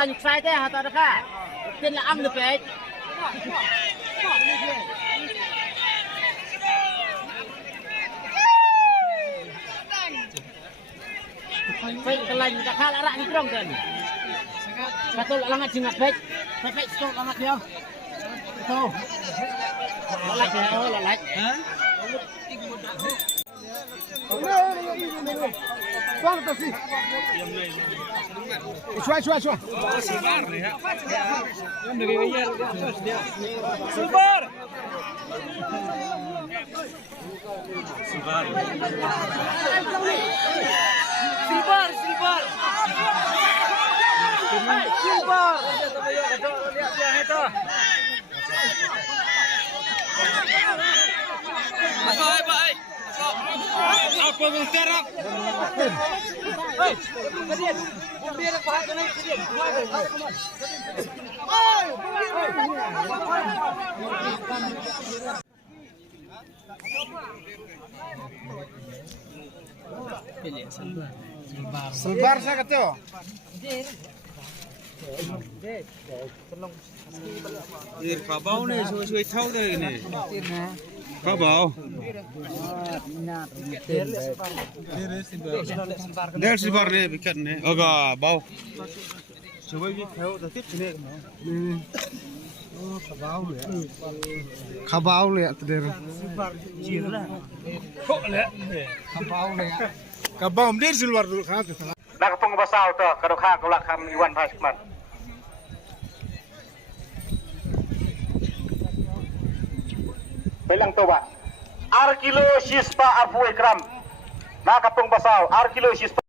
lành sai thế hả tao đó cả tên là ăn được vậy phải cái lành đã khá là rạng cái đồng tiền mà tôi lại lăng chừng ngặt vậy phải tôi lăng ngặt nhiều tôi lạnh là lạnh Quang tao xí. Xoay. Super. Bye. Apa yang terap? Hei, kemudian, biar aku hati naik kemudian. Selbar saya kata. Kabau ni, suai tahu dah ini. Kabau. Del silbar ni bikin ni. Agak bau. Coba ni tahu dah tip sini. Kabau le tu der. Silbar jirlah. Kok le? Kabau le. Kabau dia silbar dulu kan. Nak pung basau tu, kalau kah kau lakam Iwan Pasman. Bilang tu ba. Arkilo sispa afu ikram. Nak pung basau, arkilo sispa.